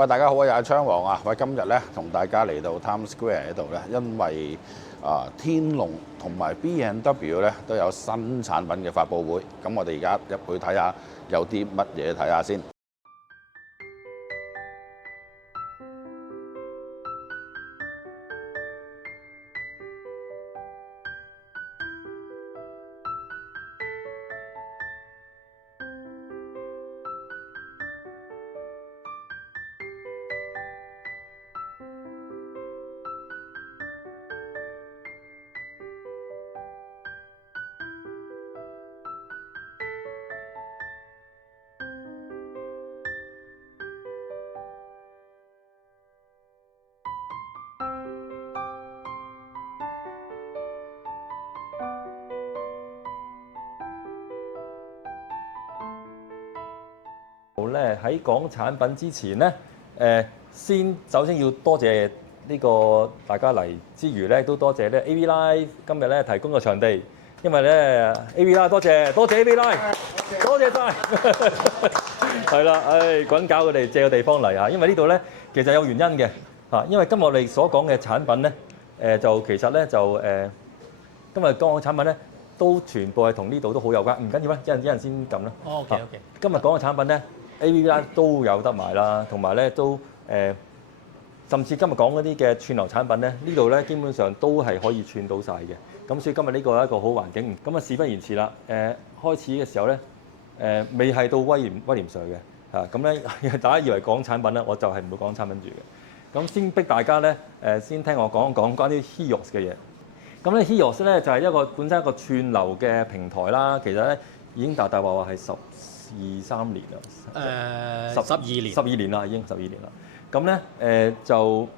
喂，大家好啊！又係槍王啊！喂，今日咧同大家嚟到 Times Square 呢度咧，因為天龍同埋 BMW 咧都有新產品嘅發佈會，咁我哋而家入去睇下有啲乜嘢睇下先。咧喺講產品之前咧，首先要多謝呢個大家嚟之餘咧，都多謝咧 AV Live 今日咧提供個場地，因為咧 AV Live 多謝 AV Live， 多謝晒，係啦，滾搞佢哋借個地方嚟啊！因為呢度咧其實有原因嘅嚇，因為今日我哋所講嘅產品咧，就其實咧就今日講嘅產品咧都全部係同呢度都好有關，唔緊要啦，一陣先撳啦。OK。今日講嘅產品咧。AV Live 都有得賣啦，同埋咧都甚至今日講嗰啲嘅串流產品咧，呢度咧基本上都係可以串到晒嘅。咁所以今日呢個係一個好環境。咁啊事不宜遲啦，開始嘅時候咧，未係到威廉 Sir 嘅，咁咧大家以為講產品咧，我就係唔會講產品住嘅。咁先逼大家咧，先聽我講一講關於 HEOS 嘅嘢。咁咧 HEOS 咧就係一個本身一個串流嘅平台啦，其實咧已經大話係12-13年啦，12年啦，已經12年啦。咁咧就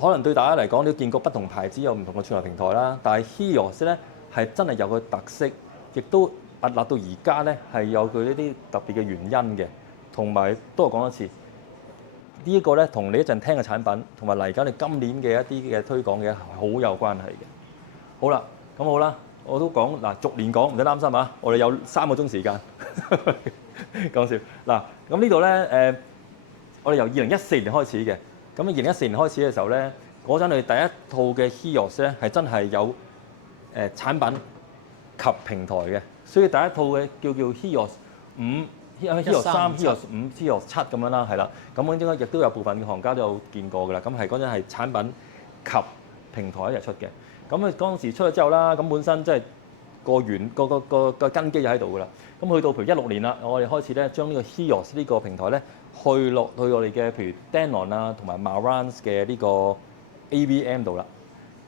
可能對大家嚟講，你都見過不同牌子有唔同嘅串流平台啦。但係 HEOS 咧係真係有個特色，亦都屹立到而家咧係有佢一啲特別嘅原因嘅。同埋都係講一次，呢一個咧同你一陣聽嘅產品，同埋嚟緊你今年嘅一啲嘅推廣嘅好有關係嘅。好啦，咁好啦。我都講嗱，逐年講唔使擔心啊！我哋有3個鐘時間，講笑嗱。咁呢度咧我哋由2014年開始嘅。咁2014年開始嘅時候咧，嗰陣我哋第一套嘅 HEOS 咧係真係有產品及平台嘅，所以第一套嘅叫 HEOS 5、HEOS 3、HEOS 5、HEOS 7咁樣啦，係啦。咁應該亦都有部分嘅行家都有見過㗎啦。咁係嗰陣係產品及平台一齊出嘅。咁啊當時出咗之後啦，咁本身即係個根基就喺度噶啦。咁去到譬如16年啦，我哋開始咧將呢個 HEOS 呢個平台咧去落去我哋嘅譬如 Denon 啊同埋 Marantz 嘅呢個 AVM 度啦。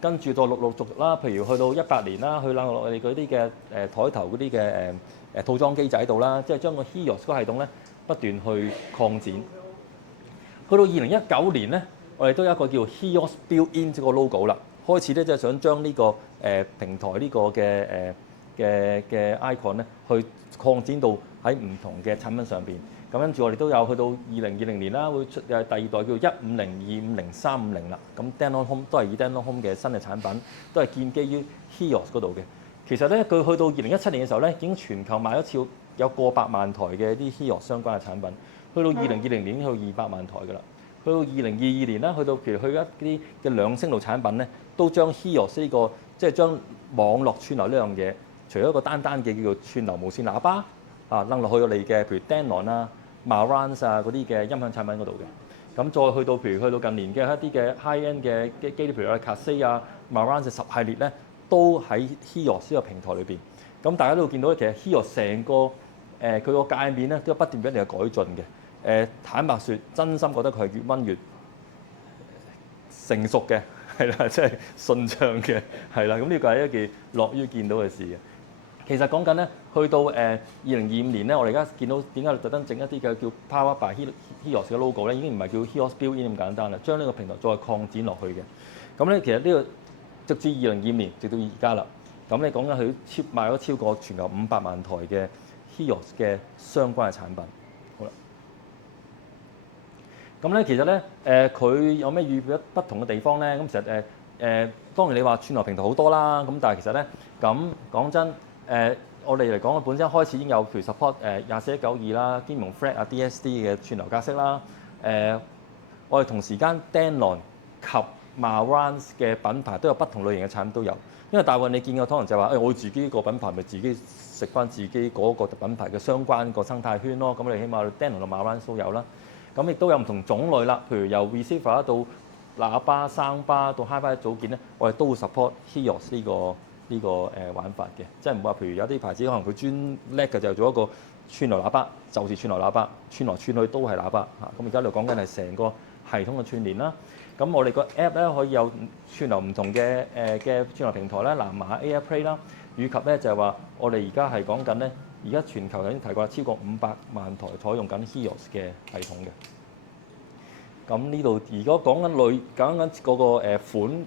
跟住再陸續啦，譬如去到18年啦，去落我哋嗰啲嘅台頭嗰啲嘅套裝機仔度啦，即係將個 HEOS 個系統咧不斷去擴展。去到2019年咧，我哋都有一個叫 HEOS Built-in 呢個 logo 啦。開始咧即係想將呢個平台呢個嘅 icon 咧，去擴展到喺唔同嘅產品上邊。咁跟住我哋都有去到2020年啦，會出第二代叫150、250、350啦。咁 Denon Home 都係以 Denon Home 嘅新嘅產品，都係建基於 HEOS 嗰度嘅。其實咧，佢去到2017年嘅時候咧，已經全球賣咗超有過百萬台嘅啲 HEOS 相關嘅產品。去到2020年已經去到200萬台㗎啦。去到2022年啦，去到譬如去一啲嘅兩聲道產品咧，都將 HEOS 呢個即係將網絡串流呢樣嘢，除咗一個單嘅叫做串流無線喇叭啊，掕落去我哋嘅譬如 Denon 啊、Marantz 啊嗰啲嘅音響產品嗰度嘅。咁再去到譬如去到近年嘅一啲嘅 high-end 嘅機，譬如啊 Casio 啊、Marantz 10系列咧，都喺 HEOS 呢個平台裏邊。咁大家都會見到咧，其實 HEOS 成個佢個界面咧都不斷俾人哋改進嘅。坦白說，真心覺得佢係越溫越成熟嘅，係啦，即係順暢嘅，係啦。咁呢個係一件樂於見到嘅事嘅。其實講緊咧，去到2025年咧，我哋而家見到點解特登整一啲嘅叫 Powered by HEOS 嘅 logo 咧，已經唔係叫 HEOS Built-in 咁簡單啦，將呢個平台再擴展落去嘅。咁咧，其實呢個直至2025年，直到而家啦。咁你講緊佢賣咗超過全球500萬台嘅 HEOS 嘅相關嘅產品。好啦。咁咧，其實咧，佢有咩與別不同嘅地方咧？咁其實當然你話串流平台好多啦，咁但係其實咧，咁講真，我哋嚟講，本身開始已經有譬如 support 24/192啦、兼容 FLAC 啊、DSD 嘅串流格式啦，我哋同時間 Denon 及 Marantz 嘅品牌都有不同類型嘅產品都有。因為大部分你見過可能就係話，我自己個品牌咪自己食翻自己嗰個品牌嘅相關個生態圈咯。咁你起碼 Denon 同 Marantz 都有啦。咁亦都有唔同種類啦，譬如由 receiver 到喇叭、聲巴到 hi-fi 組件咧，我哋都會 support HEOS 呢個玩法嘅。即係唔會話，譬如有啲牌子可能佢專叻嘅就做一個串流喇叭，就是串流喇叭，串來串去都係喇叭嚇。咁而家就講緊係成個系統嘅串聯啦。咁我哋個 app 咧可以有串流唔同嘅串流平台啦，藍牙 AirPlay 啦，以及咧就係話我哋而家係講緊咧，而家全球已經提過超過500萬台採用緊 HEOS 嘅系統嘅。咁呢度如果講緊嗰個款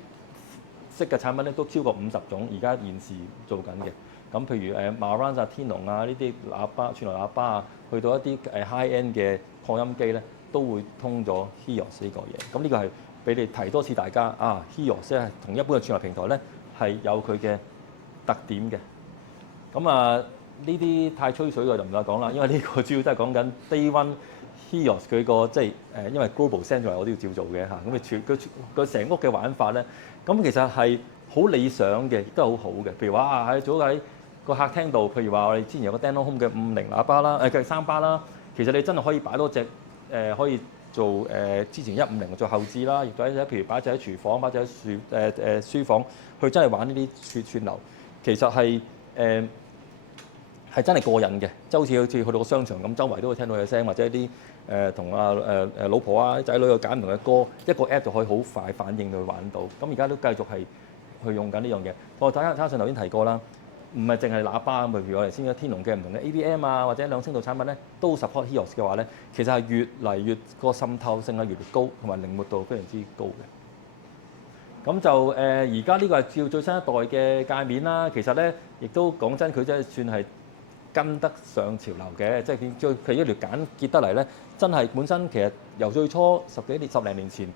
式嘅產品咧，都超過50種，而家現時做緊嘅。咁譬如Marantz 啊、天龍啊呢啲喇叭、串流喇叭啊，去到一啲high end 嘅擴音機咧，都會通咗 HEOS 呢個嘢。咁呢個係俾你提多次大家啊 HEOS 咧同一般嘅串流平台咧係有佢嘅特點嘅。咁啊呢啲太吹水嘅就唔再講啦，因為呢個主要都係講緊 Day One HEOS 佢個即係因為 global send 咗嚟我都要照做嘅嚇。咁佢成屋嘅玩法咧，咁其實係好理想嘅，亦都係好好嘅。譬如話喺早喺個客廳度，譬如話我哋之前有個 Denon Home 嘅50喇叭啦，嘅聲巴啦，其實你真係可以擺多隻可以做之前150做後置啦，亦或者譬如擺隻喺廚房，擺隻喺書房，去真係玩呢啲串流，其實係係真係過癮嘅，即係好似去到個商場咁，周圍都會聽到有聲，或者啲同老婆啊、仔女去揀唔同嘅歌，一個 app 就可以好快反應到去玩到。咁而家都繼續係去用緊呢樣嘢。我睇下上頭先提過啦，唔係淨係喇叭咁，譬如我哋先嘅天龍嘅唔同嘅 ABM 啊，或者兩聲道產品咧，都 support HEOS 嘅話咧，其實係越嚟越個滲透性係越嚟越高，同埋靈活度非常之高嘅。咁就而家呢個係照最新一代嘅界面啦。其實咧，亦都講真，佢真係算係跟得上潮流嘅，即係佢一條簡潔得嚟咧，真係本身其實由最初10零年前，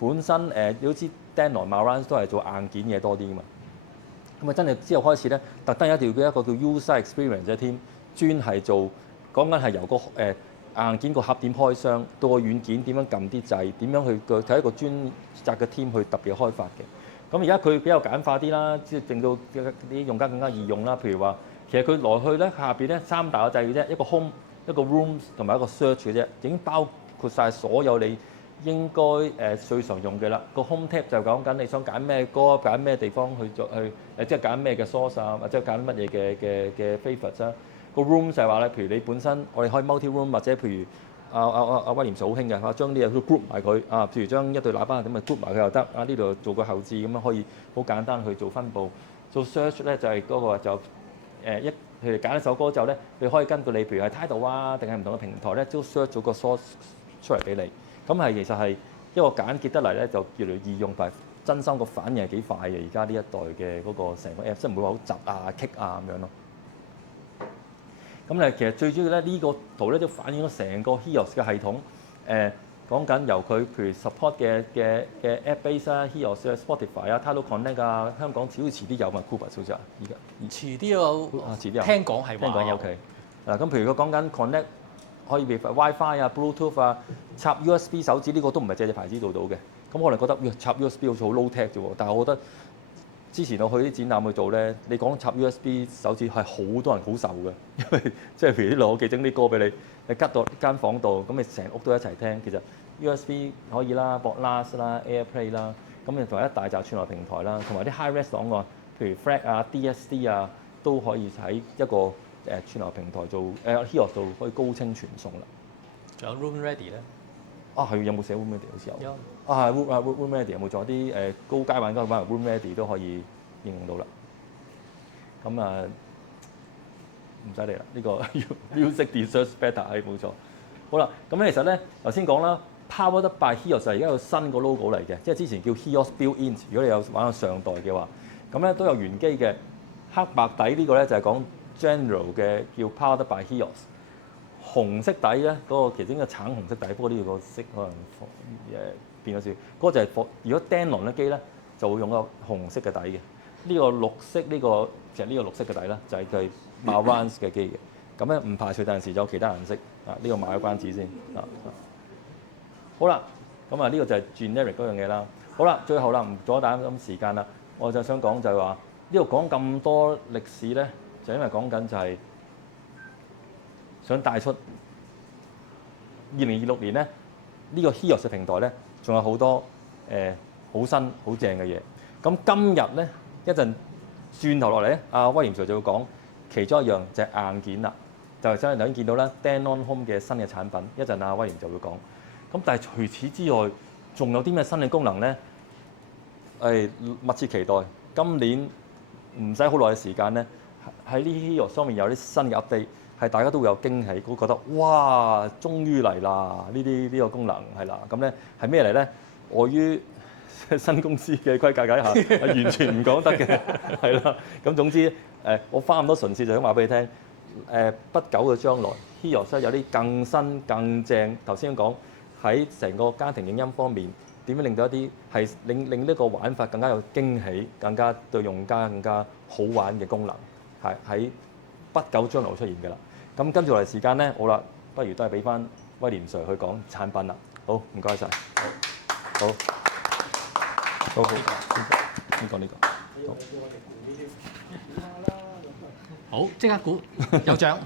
本身你都知 Denon Marantz 都係做硬件嘢多啲㗎嘛。咁啊真係之後開始咧，特登有一個叫 user experience 啫添，專係做講緊係由個硬件個盒點開箱，到個軟件點樣撳啲掣，點樣去睇一個專責嘅 team 去特別開發嘅。咁而家佢比較簡化啲啦，即係令到啲用家更加易用啦。譬如話，其實佢來去咧下邊咧3大個掣嘅啫，一個 home、一個 rooms 同埋一個 search 嘅啫，已經包括晒所有你應該最常用嘅啦。個 home tab 就講緊你想揀咩歌、揀咩地方去即係揀咩嘅 source 啊，或者揀乜嘢嘅 favorites 啊。個 room 就係話咧，譬如你本身我哋可以 multi room， 或者譬如阿威廉好興嘅，將啲嘢都 group 埋佢啊，譬如將一對喇叭咁啊 group 埋佢又得啊，呢度做個後置咁樣可以好簡單去做分佈。做 search 咧就係嗰個就譬如揀一首歌之後咧，你可以根據你譬如係 Tidal 啊，定係唔同嘅平台咧，都 search 咗個 source 出嚟俾你。咁係其實係一個簡潔得嚟咧，就越嚟越易用，但係真心個反應係幾快嘅。而家呢一代嘅嗰個成個 app，即係唔會話好窒啊、棘啊咁樣咯。咁咧其實最主要咧呢個圖咧都反映咗成個 HEOS 嘅系統。講緊由佢譬如 support 嘅 app base 啊、HEOS 嘅 Spotify 啊、Tidal Connect 啊，香港遲啲有嘛 Cooper 好似啊，而家遲啲有，遲啲有，聽講係聽講有 OK。嗱咁譬如佢講緊 Connect 可以 WiFi 啊、Bluetooth 啊、插 USB 手指呢個都唔係隻隻牌子做到嘅。咁我哋覺得插 USB 好似好 low tech 啫喎，但係我覺得之前我去啲展覽去做咧，你講插 USB 手指係好多人好受嘅，因為即係譬如啲羅記整啲歌俾你，你吉到間房度，咁你成屋都一齊聽。其實 USB 可以啦，播 NAS 啦、AirPlay 啦，咁你同埋一大紮串流平台啦，同埋啲 high res 檔案，譬如 FLAC 啊、DSD 啊，都可以喺一個串流平台做HEOS 度可以高清傳送啦。仲有 Room Ready 咧？啊係，有冇寫 Room Ready？好似有。有。啊係 Room Ready 有冇做啲高階玩家玩 Room Ready 都可以應用到啦。咁啊唔使理啦，呢個 Music Research Better 係冇錯。好啦，咁其實咧頭先講啦 ，Powered by HEOS 而家有新個 logo 嚟嘅，即係之前叫 HEOS Built-in。如果你有玩過上代嘅話，咁咧都有原機嘅黑白底呢個咧就係講 General 嘅叫 Powered by HEOS。紅色底咧嗰個其中一個橙紅色底，不過呢個色可能變咗少。嗰個就係如果 Denon 嘅機咧就會用個紅色嘅底嘅。呢個綠色呢個其實呢個綠色嘅底咧就係佢 Marantz 嘅機嘅。咁咧唔排除有陣時有其他顏色啊。呢個賣咗關子先啊。好啦，咁啊，呢個就係 generic 嗰樣嘢啦。好啦，最後啦，唔阻大家咁時間啦，我就想講就係話呢度講咁多歷史咧，就因為講緊就係想帶出2026年咧，呢個 HEOS 嘅平台咧，仲有好多好新好正嘅嘢。咁今日咧一陣轉頭落嚟咧，阿威廉 Sir 就會講其中一樣就係硬件啦，就係頭先見到啦 Dan-on Home 嘅新嘅產品。一陣阿威廉就會講。咁但係除此之外，仲有啲咩新嘅功能咧？密切期待。今年唔使好耐嘅時間咧，喺呢啲 HEOS 方面有啲新嘅 update，係大家都會有驚喜，都覺得哇，終於嚟啦！呢個功能係啦，咁咧係咩嚟咧？礙於新公司嘅規格底下，係完全唔講得嘅，係啦。咁總之我花咁多唇舌就想話俾你聽，不久嘅將來 HEOS 有啲更新更正。頭先講喺成個家庭影音方面，點樣令到一啲係令呢個玩法更加有驚喜，更加對用家更加好玩嘅功能，係喺不久將來出現㗎啦。咁跟住落嚟時間咧，好啦，不如都係俾翻威廉 Sir 去講產品啦。好，唔該晒。好，呢個。好，即刻估有獎。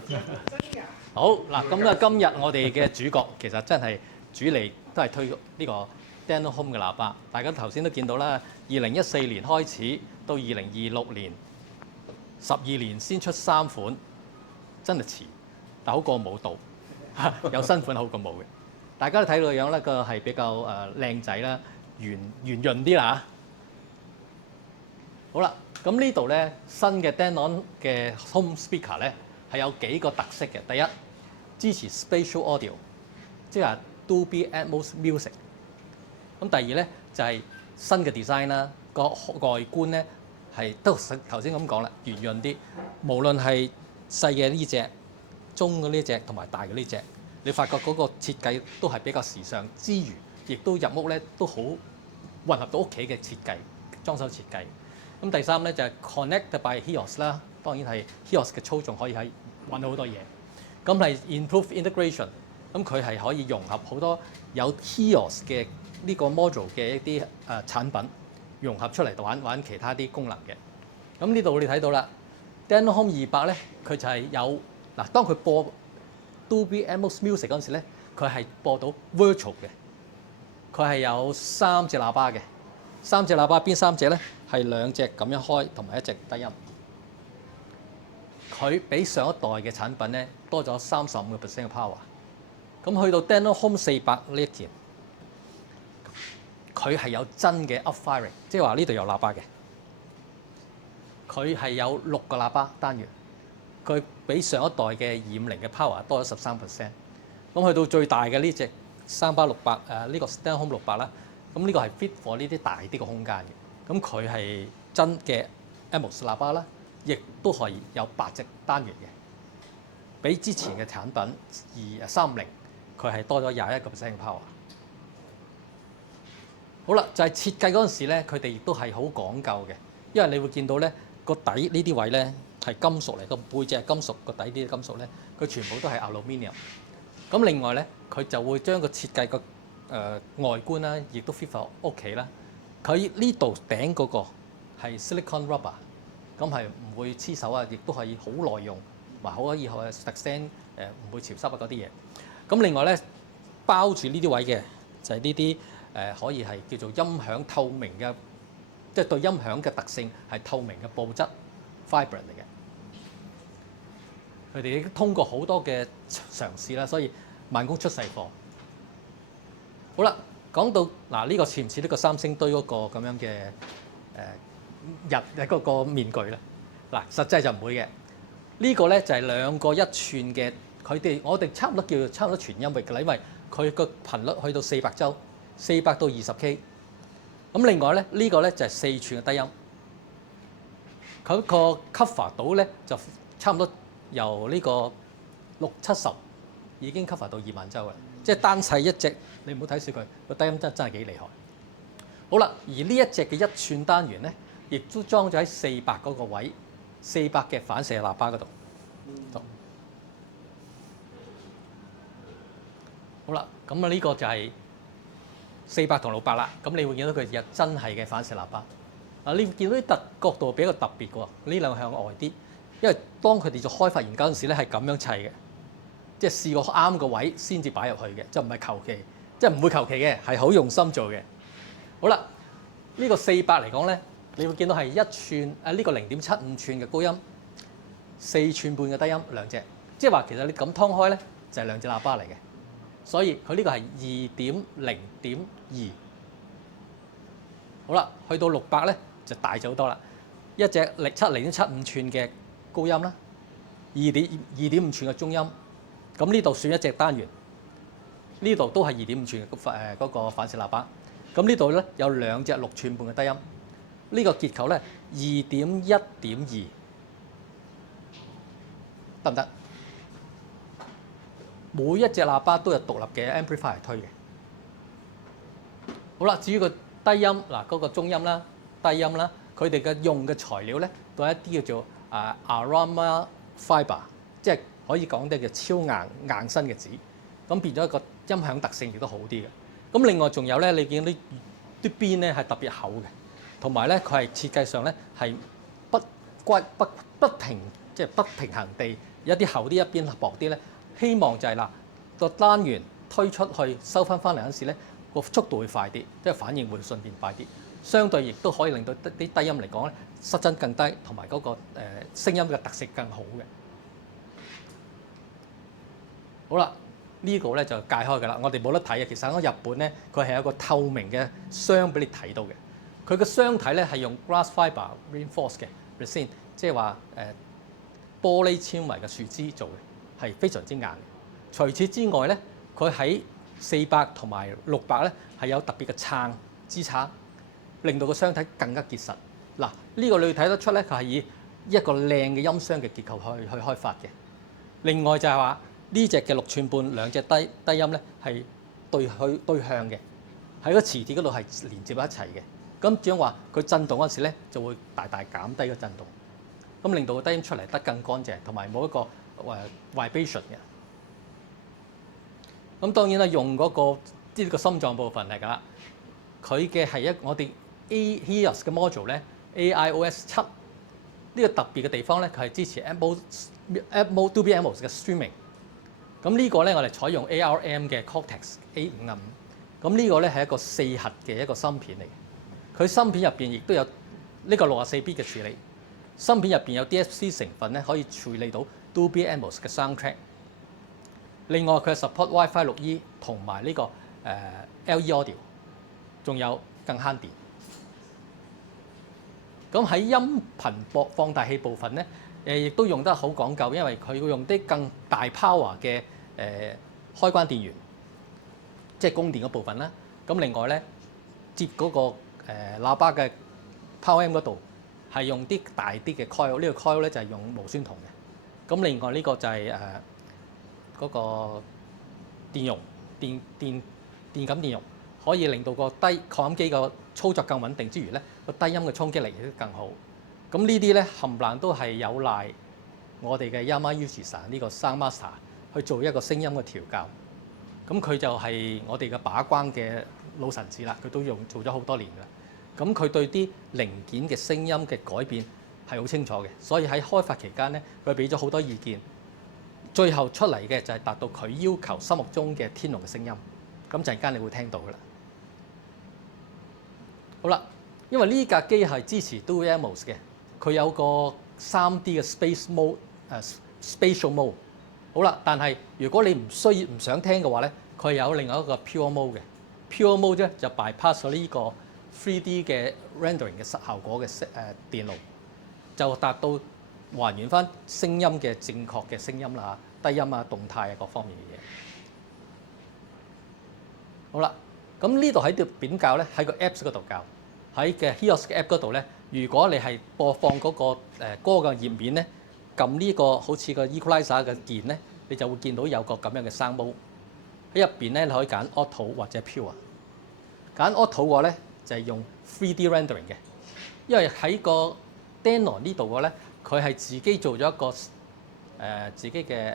好嗱，咁咧今日我哋嘅主角其實真係主力都係推呢個 Dan-on Home 嘅喇叭。大家頭先都見到啦，2014年開始到2026年12年先出3款，真係遲，但好過冇到。有新款好過冇嘅。大家都睇到個樣咧，個係比較靚仔啦，圓潤啲啦嚇。好啦，咁呢度咧新嘅 Dan-on 嘅 Home Speaker 咧係有幾個特色嘅。第一，支持 Spatial Audio， 即係 Dolby Atmos Music。咁第二咧就係新嘅 design 啦，個外觀咧係都頭先咁講啦，圓潤啲。無論係細嘅呢隻、中嘅呢隻同埋大嘅呢隻，你發覺嗰個設計都係比較時尚之餘，亦都入屋咧都好混合到屋企嘅設計、裝修設計。咁第三咧就係 Connect by HEOS 啦，當然係 HEOS 嘅操縱可以喺揾到好多嘢。咁係 Improve Integration， 咁佢係可以融合好多有 HEOS 嘅呢個 module 嘅一啲產品，融合出嚟玩其他啲功能嘅。咁呢度你睇到啦 Dan-on Home 200咧，佢就係有嗱，當佢播 Dolby Atmos Music 嗰陣時咧，佢係播到 Virtual 嘅，佢係有3隻喇叭嘅。3隻喇叭邊3隻咧？係2隻咁樣開，同埋1隻低音。佢比上一代嘅產品咧多咗35% 嘅 power。咁去到 Dan-on Home 400呢一件，佢係有真嘅 up firing， 即係話呢度有喇叭嘅。佢係有6個喇叭單元，佢比上一代嘅250嘅 power 多咗13%。咁去到最大嘅呢隻300-600呢個 Dan-on Home 600啦，咁呢個係 fit for 呢啲大啲嘅空間嘅。咁佢係真嘅 Atmos 喇叭啦，亦都可以有8隻單元嘅，比之前嘅產品350佢係多咗21% 嘅 power。好啦，就係設計嗰陣時咧，佢哋亦都係好講究嘅，因為你會見到咧個底呢啲位咧係金屬嚟，個背脊係金屬，個底呢啲金屬咧，佢全部都係 aluminium。咁另外咧，佢就會將個設計個外觀啦，亦都 fit for 屋企啦。佢呢度頂嗰個係 silicone rubber， 咁係唔會黐手啊，亦都係好耐用，同埋可以特聲唔會潮濕啊嗰啲嘢。咁另外咧，包住呢啲位嘅就係呢啲可以係叫做音響透明嘅，即係對音響嘅特性係透明嘅布質 fiber 嚟嘅。佢哋已經通過好多嘅嘗試啦，所以慢工出細貨。好啦。講到嗱，呢個似唔似呢個三星堆嗰個咁樣嘅嗰個面具咧？嗱，實際就唔會嘅。呢個咧就係2個1寸嘅，我哋差唔多叫做差唔多全音域嘅啦，因為佢個頻率去到400周，400到20K。咁另外咧，呢個咧就係4寸嘅低音。佢個 cover 到咧就差唔多由呢個60-70已經 cover 到2萬周啦。即係單砌一隻，你唔好睇小佢個低音真係幾厲害。好啦，而呢一隻嘅1寸單元咧，亦都裝咗喺400嗰個位，400嘅反射喇叭嗰度。好啦，咁啊呢個就係400同600啦，咁你會見到佢有真係嘅反射喇叭。嗱，你見到啲角度比較特別喎，呢兩個向外啲，因為當佢哋做開發研究嗰陣時咧係咁樣砌嘅，即係試過啱個位先至擺入去嘅，就唔係求其，即係唔會求其嘅，係好用心做嘅。好啦，呢個400嚟講咧，你會見到係1寸呢個0.75寸嘅高音，4寸半嘅低音兩隻，即係話其實你咁劏開咧就係兩隻喇叭嚟嘅，所以佢呢個係2.0.2。好啦，去到600咧就大咗好多啦，一隻0.75寸嘅高音啦，2.5寸嘅中音，咁呢度算一隻單元，呢度都係2.5寸嘅嗰個反射喇叭，咁呢度咧有兩隻6寸半嘅低音，呢個結構咧2.1.2，得唔得？每一隻喇叭都有獨立嘅 amplifier 推嘅。好啦，至於個低音嗱，嗰個中音啦、低音啦，佢哋嘅用嘅材料咧，都係一啲叫做Aroma Fiber， 即係可以講啲叫超硬身嘅紙，咁變咗一個音響特性亦都好啲嘅。咁另外仲有咧，你見到啲邊咧係特別厚嘅，同埋咧佢係設計上咧係不平，即係不平衡地一啲厚啲一邊薄啲咧，希望就係嗱個單元推出去收翻嚟嗰陣時咧，個速度會快啲，即係反應會順便快啲，相對亦都可以令到啲低音嚟講咧失真更低，同埋嗰個聲音嘅特色更好嘅。好啦，呢個咧就解開㗎啦，我哋冇得睇嘅。其實喺日本咧，佢係有個透明嘅箱俾你睇到嘅。佢個箱體咧係用 glass fiber reinforced 嘅 resin， 即係話玻璃纖維嘅樹枝做嘅，係非常之硬。除此之外咧，佢喺400同埋600咧係有特別嘅撐支撐，令到個箱體更加結實。嗱，呢個你睇得出咧，佢係以一個靚嘅音箱嘅結構去開發嘅。另外就係話呢隻嘅6寸半兩隻低音咧係對向嘅，喺個磁鐵嗰度係連接一齊嘅。咁只係話佢震動嗰時咧就會大大減低個震動，咁令到個低音出嚟得更乾淨，同埋冇一個vibration 嘅。咁當然啦，用嗰個呢個心臟部分嚟㗎啦，佢嘅係我哋 HEOS 嘅 module 咧 AIOS 7，呢個特別嘅地方咧，佢係支持 Dolby Atmos 嘅 streaming。咁呢個咧我哋採用 ARM 嘅 Cortex A55，咁呢個咧係一個4核嘅一個芯片嚟嘅。佢芯片入邊亦都有呢個64 bit 嘅處理，芯片入邊有 DSP 成分咧，可以處理到 Dolby Atmos 嘅 soundtrack。另外佢係 support WiFi 6E 同埋呢個LE audio， 仲有更慳電。咁喺音頻放大器部分咧，亦都用得好講究，因為佢要用啲更大 power 嘅開關電源，即係供電嗰部分啦。咁另外咧接嗰個喇叭嘅 Power M 嗰度係用啲大啲嘅 coil， 呢個 coil 咧就係用無酸銅嘅。咁另外呢個就係嗰個電容電感電容，可以令到個擴音機個操作更穩定之餘咧，個低音嘅衝擊力亦都更好。咁呢啲咧冚唪唥都係有賴我哋嘅 Yamaha Uchisan 呢個 Sound Master 去做一個聲音嘅調校。咁佢就係我哋嘅把關嘅老臣子啦，佢都做咗好多年㗎啦。咁佢對啲零件嘅聲音嘅改變係好清楚嘅，所以喺開發期間咧，佢俾咗好多意見，最後出嚟嘅就係達到佢要求心目中嘅天龍嘅聲音。咁陣間你會聽到㗎啦。好啦，因為呢架機係支持 Dolby Atmos 嘅，佢有個3D 嘅 spatial mode。好啦，但係如果你唔想聽嘅話咧，佢有另外一個 pure mode 嘅。pure mode 咧就 bypass 咗呢個 3D 嘅 rendering 嘅效果嘅電路，就達到還原翻聲音嘅正確嘅聲音啦、低音啊、動態啊各方面嘅嘢。好啦，咁呢度喺度點教咧？喺個 Apps 嗰度教，喺嘅 HEOS 嘅 App 嗰度咧，如果你係播放嗰個歌嘅頁面咧，撳呢個好似個 Equalizer 嘅鍵咧，你就會見到有個咁樣嘅 sound mode。喺入邊咧，你可以揀 Auto 或者 Pure。揀 Auto 嘅話咧，就係用 3D rendering 嘅，因為喺個 Denon 呢度嘅咧，佢係自己做咗一個自己嘅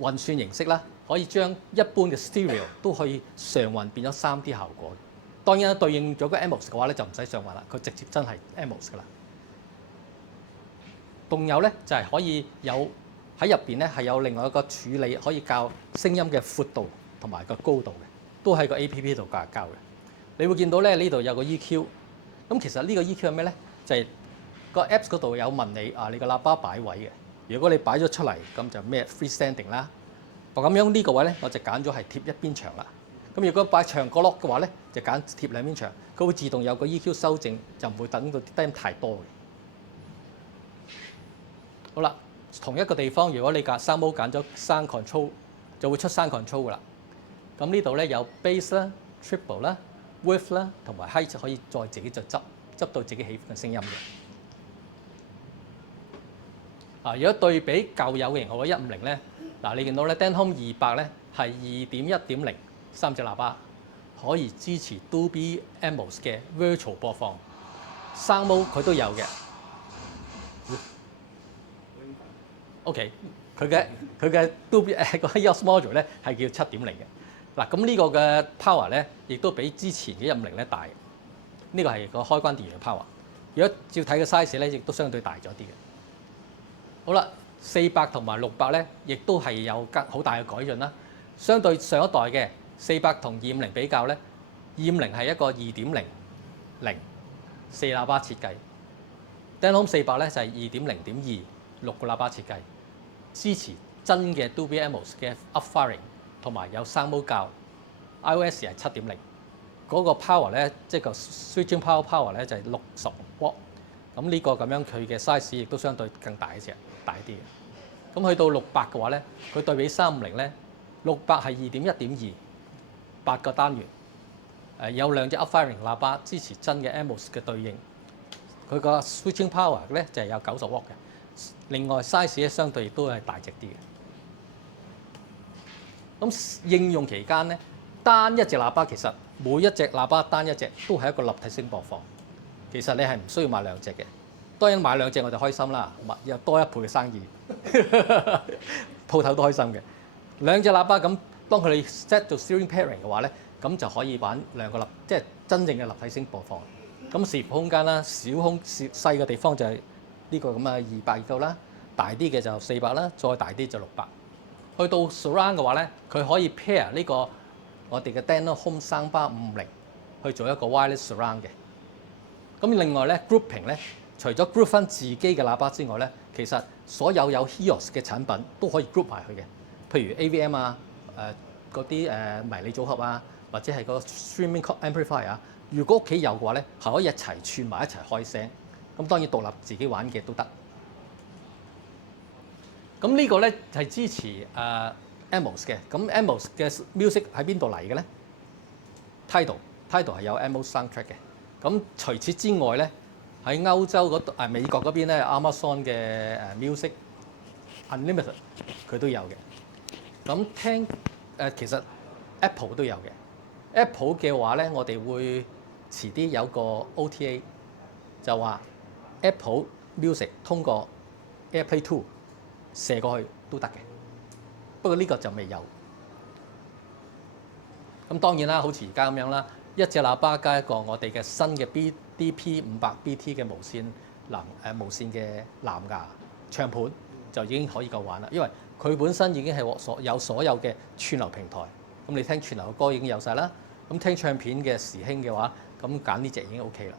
運算形式啦，可以將一般嘅 stereo 都可以上運變咗 3D 效果。當然對應咗個 Atmos 嘅話咧，就唔使上運啦，佢直接真係 Atmos 噶啦。仲有咧就係可以有喺入邊咧係有另外一個處理，可以校聲音嘅闊度同埋個高度嘅，都喺個 APP 度校嘅。你會見到咧呢度有個 EQ，咁其實呢個 EQ 係咩咧？就係個 Apps 嗰度有問你你個喇叭擺位嘅。如果你擺咗出嚟，咁就咩 freestanding 啦。咁樣呢個位咧，我就揀咗係貼一邊牆啦。咁如果擺長角落嘅話咧，就揀貼兩邊牆，佢會自動有個 EQ 修正，就唔會等到低音太多嘅。好啦，同一個地方，如果你揀3 mode 揀咗 Sound Control，就會出 Sound Control 噶啦。咁呢度咧有 Bass 啦、Treble 啦、Width 啦，同埋 Height 可以再自己就執到自己喜歡嘅聲音嘅。如果對比舊有嘅型號嘅150咧，你見到咧 Denholm 200咧係 2.1.0 3隻喇叭，可以支持 Dolby Atmos 嘅 Virtual 播放，Sound Mode 佢都有嘅。OK， 佢嘅 Dolby 個 EOS Module 咧係叫7.0嘅。嗱，咁呢個嘅 power 咧亦都比之前嘅150咧大。呢個係個開關電源嘅 power。如果照睇嘅 size 咧，亦都相對大咗啲嘅。好啦，400同埋600咧，亦都係有好大嘅改進啦。相對上一代嘅400同250比較咧，250係一個2.00 4喇叭設計 ，Denholm 400咧就係 2.0.2 6個喇叭設計，支持真嘅 Dolby Atmos 嘅 Upfiring 同埋有3 mode 校 ，iOS 係7.0，嗰個 power 咧，即係個 switching power 咧就係60 W。咁呢個咁樣佢嘅 size 亦都相對更大一隻，大啲嘅。咁去到600嘅話咧，佢對比350咧，600係 2.1.2 8個單元，有2隻 Upfiring 喇叭支持真嘅 Atmos 嘅對應。佢個 switching power 咧就係有90 W 嘅。另外 size 咧相對亦都係大隻啲嘅。咁應用期間咧，單一隻喇叭其實每一隻喇叭單一隻都係一個立體聲播放。其實你係唔需要買2隻嘅，當然買2隻我就開心啦，又多1倍嘅生意，鋪頭都開心嘅。2隻喇叭咁，當佢哋 set 做 stereo pairing 嘅話咧，咁就可以玩2個即係真正嘅立體聲播放。咁視乎空間啦，細嘅地方就係呢個咁嘅200度啦，大啲嘅就400啦，再大啲就600。去到 surround 嘅話咧，佢可以 pair 呢個我哋嘅 Denholm Soundbar 550去做一個 wireless surround 嘅。咁另外咧 grouping 咧，除咗 group 翻自己嘅喇叭之外咧，其實所有 HEOS 嘅產品都可以 group 埋佢嘅，譬如 AVM 啊、嗰啲迷你組合啊，或者係個 streaming amplifier 啊，如果屋企有嘅話咧，係可以一齊串埋一齊開聲。咁當然獨立自己玩嘅都得。咁呢個咧係支持Atmos 嘅。咁 Atmos 嘅 music 喺邊度嚟嘅咧 ？Tidal 係有 Atmos soundtrack 嘅。咁除此之外咧，喺歐洲美國嗰邊咧 ，Amazon 嘅Music Unlimited 佢都有嘅。咁其實 Apple 都有嘅。Apple 嘅話咧，我哋會遲啲有個 OTA 就話 Apple Music 通過 AirPlay 2射過去都得嘅。不過呢個就未有。咁當然啦，好似而家咁樣啦。一隻喇叭加一個我哋嘅新嘅 DP 500 BT 嘅無線嘅藍牙唱盤就已經可以夠玩啦，因為佢本身已經係有所有嘅串流平台，咁你聽串流嘅歌已經有晒啦，咁聽唱片嘅時興嘅話，咁揀呢隻已經 OK 啦。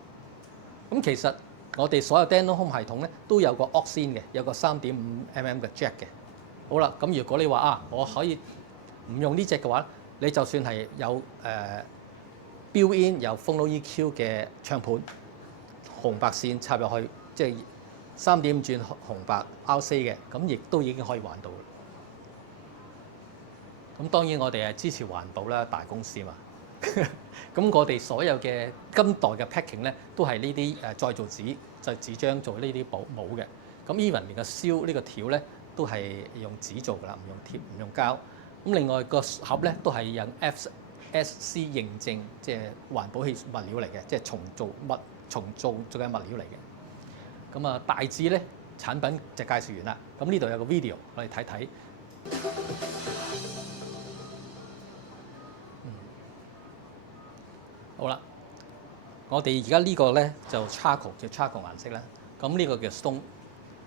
咁其實我哋所有 Denholm 系統咧都有個 aux in 嘅，有個3.5mm 嘅 jack 嘅。好啦，咁如果你話我可以唔用呢隻嘅話，你就算係有built-in 有 Phono EQ 嘅唱盤，紅白線插入去，即係3.5轉紅白 RC 嘅，咁亦都已經可以玩到。咁當然我哋係支持環保啦，大公司嘛。咁我哋所有嘅今代嘅 packing 咧，都係呢啲再造紙，就紙張做呢啲帽嘅。咁 even 連個銷呢個條咧，都係用紙做㗎啦，唔用貼，唔用膠。咁另外個盒咧都係用 FSC 認證，即係環保物料嚟嘅，即係重造嘅物料嚟嘅。咁大致咧產品就介紹完啦。咁呢度有個 video，我哋睇睇。好啦，我哋而家呢個咧就 charcoal 嘅 charcoal 顏色啦。咁呢個叫 stone，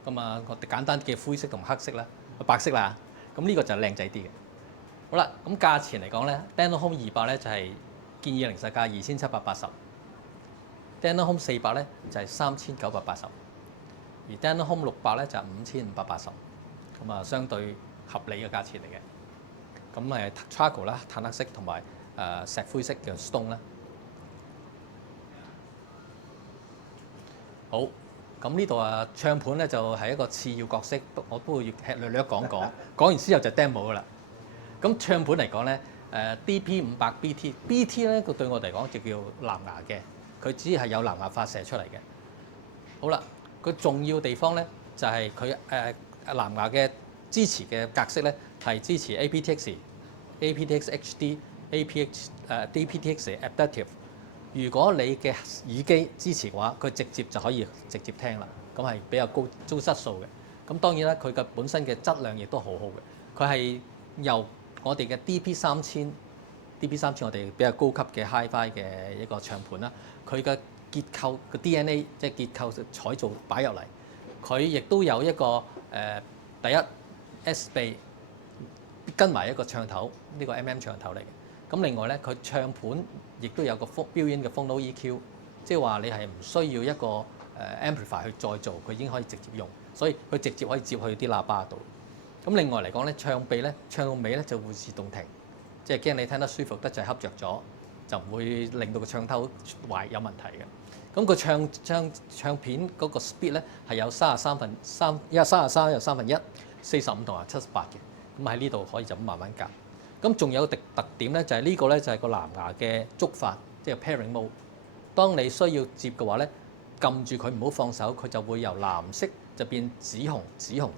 咁啊我哋簡單嘅灰色同黑色啦，白色啦。咁呢個就靚仔啲嘅。好啦，咁價錢嚟講咧 ，Denon Home 200咧就係建議零售價2780，Denon Home 400咧就係3980，而 Denon Home 600咧就係5580，咁啊相對合理嘅價錢嚟嘅。咁charcoal 啦，碳黑色同埋石灰色嘅 stone 啦。好，咁呢度唱盤咧就係一個次要角色，我都會略略講講。講完之後就 demo 噶啦。咁唱盤嚟講咧，DP500 BT 咧，佢對我嚟講就叫藍牙嘅，佢只係有藍牙發射出嚟嘅。好啦，佢重要地方咧就係佢藍牙嘅支持嘅格式咧係支持 aptX、aptX HD、DPTX Adaptive。如果你嘅耳機支持嘅話，佢直接就可以直接聽啦，咁係比較高質素嘅。咁當然啦，佢嘅本身嘅質量亦都好好嘅。佢係由我哋嘅 DP3000 我哋比較高級嘅 Hi-Fi 嘅一個唱盤啦。佢嘅結構嘅 DNA 即係結構彩造擺入嚟，佢亦都有一個第一 S 臂跟埋一個唱頭，呢個 MM 唱頭嚟嘅。咁另外咧，佢唱盤亦都有個built-in嘅 Phono EQ， 即係話你係唔需要一個amplifier 去再做，佢已經可以直接用，所以佢直接可以接去啲喇叭度。咁另外嚟講咧，唱臂咧唱到尾咧就會自動停，即係驚你聽得舒服得滯恰着咗，就唔會令到個唱頭壞有問題嘅。咁個唱片嗰個 speed 咧係有33有1/3，45同埋78嘅。咁喺呢度可以就咁慢慢夾。咁仲有個特點咧，就係呢個咧就係個藍牙嘅觸發，即係 pairing mode。當你需要接嘅話咧，撳住佢唔好放手，佢就會由藍色就變紫紅咁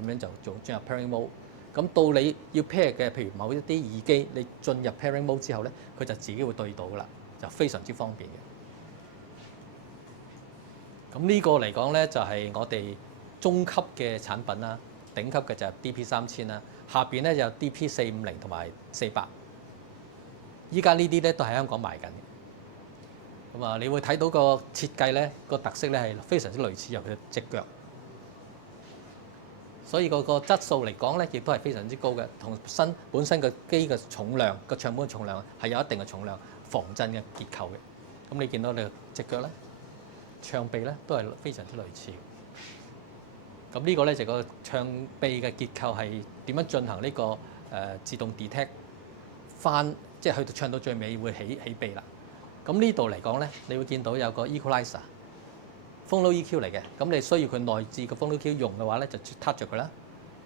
樣就進入 pairing mode。咁到你要 pair 嘅，譬如某一啲耳機，你進入 pairing mode 之後咧，佢就自己會對到噶啦，就非常之方便嘅。咁呢個嚟講咧，就係我哋中級嘅產品啦，頂級嘅就係 DP3000啦。下邊咧就有 DP450同埋400，依家呢啲咧都喺香港賣緊嘅。咁你會睇到個設計咧，個特色咧係非常之類似，尤其係隻腳。所以個質素嚟講咧，亦都係非常之高嘅，同本身個機嘅重量，個唱盤嘅重量係有一定嘅重量，防震嘅結構嘅。咁你見到你隻腳咧，唱臂咧都係非常之類似。咁呢個咧就個唱臂嘅結構係點樣進行呢個自動 detect 翻，即係去到唱到最尾會起臂啦。咁呢度嚟講咧，你會見到有個 equalizer、Phono EQ 嚟嘅。咁你需要佢內置個 Phono EQ 用嘅話咧，就 touch 著佢啦。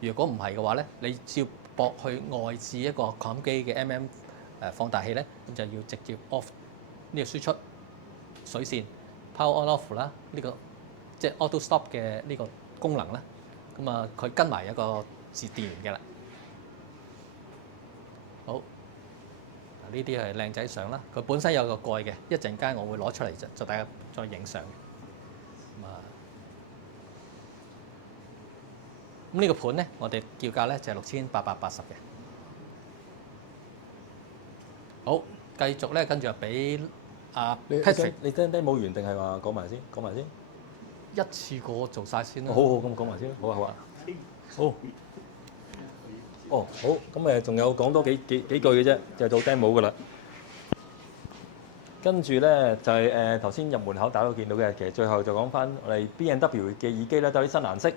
如果唔係嘅話咧，你只要駁去外置一個擴音機嘅 MM 放大器咧，咁就要直接 off 呢個輸出水線 power on off 啦。呢個即係 auto stop 嘅呢個功能啦，咁佢跟埋一個自電源嘅啦。好，呢啲係靚仔相啦。佢本身有個蓋嘅，一陣間我會攞出嚟就大家再影相。咁呢個盤咧，我哋叫價咧就係6880嘅。好，繼續咧跟住俾Patrick。你聽冇完定係話講埋先？講埋先。一次過做晒先啦。好，咁講埋先。好啊。好。哦，好。咁仲有講多幾句嘅啫，就做 demo 噶啦。跟住咧就係頭先入門口大家都見到嘅，其實最後就講翻我哋 B&W 嘅耳機咧都有啲新顏色。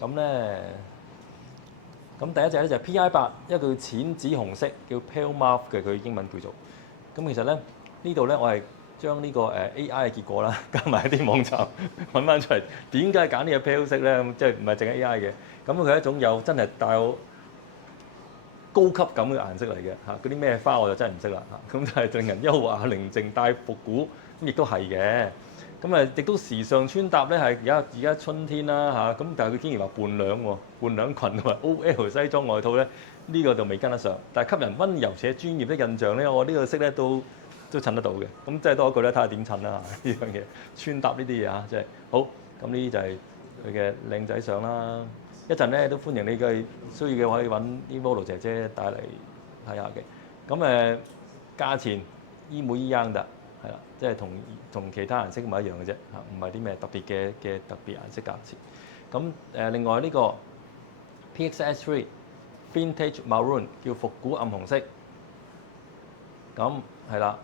咁咧，咁第一隻咧就係 PI8，一個叫淺紫紅色，叫 Pale Mauve 嘅，佢英文叫做。咁其實咧呢度咧我係將呢個AI 嘅結果啦，加埋一啲網站揾翻出嚟，點解揀呢個 pale 色咧？咁即係唔係淨係 AI 嘅？咁佢係一種有真係帶有高級感嘅顏色嚟嘅嚇。嗰啲咩花我就真係唔識啦嚇。咁就係令人優雅寧靜帶復古，咁亦都係嘅。咁亦都時尚穿搭咧，係而家春天啦嚇。咁但係佢竟然話伴娘喎，伴娘裙同埋 OL 西裝外套咧，呢個就未跟得上。但係給人溫柔且專業的印象咧，我呢個色咧都襯得到嘅。咁即係多一句咧，睇下點襯啦呢樣嘢，穿搭呢啲嘢嚇，即係好。咁呢啲就係佢嘅靚仔相啦。一陣咧都歡迎你嘅需要嘅話，可以揾啲 model 姐姐帶嚟睇下嘅。咁價錢一模一樣的。係啦，即係同其他顏色唔係一樣嘅啫嚇，唔係啲咩特別嘅特別顏色價錢。咁另外呢個 PXS3 Vintage Maroon 叫復古暗紅色，咁係啦，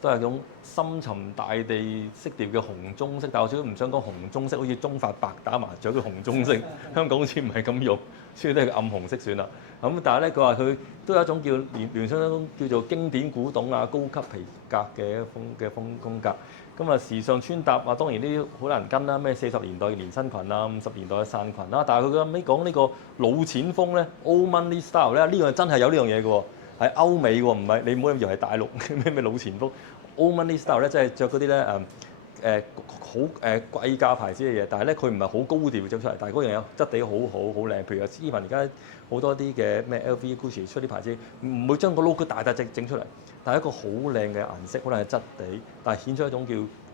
都係種深沉大地色調嘅紅棕色，但我少少唔想講紅棕色，好似中法白打麻雀嘅紅棕色，香港好似唔係咁用，所以都係暗紅色算啦。咁但係咧，佢話佢都有一種叫聯想一種叫做經典古董啊、高級皮革嘅風格。咁啊，時尚穿搭啊，當然呢啲好難跟啦，咩40年代嘅連身裙啊、50年代嘅傘裙啦。但係佢後尾講呢個老錢風咧 ，Old Money Style 咧，呢樣真係有呢樣嘢嘅喎，係歐美喎，唔係你唔好以為係大陸咩老錢風。Old Money Style 咧，即係着嗰啲咧好貴價牌子嘅嘢，但係咧佢唔係好高調整出嚟，但係嗰樣嘢質地好靚。譬如話，even而家好多啲嘅咩 LV、Gucci 出啲牌子，唔會將個 logo 大整出嚟，但係一個好靚嘅顏色，好靚嘅質地，但係顯出一種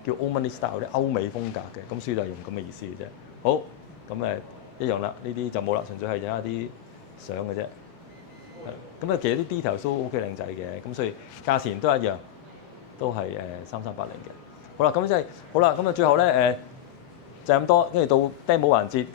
叫 Old Money Style 啲歐美風格嘅，咁所以就係用咁嘅意思嘅啫。好，咁一樣啦，呢啲就冇啦，純粹係影下啲相嘅啫。咁其實啲 detail 都 OK 靚仔嘅，咁所以價錢都一樣，都係3380嘅。好啦，咁即係好啦，咁最後咧就咁多，跟住到 demo環節。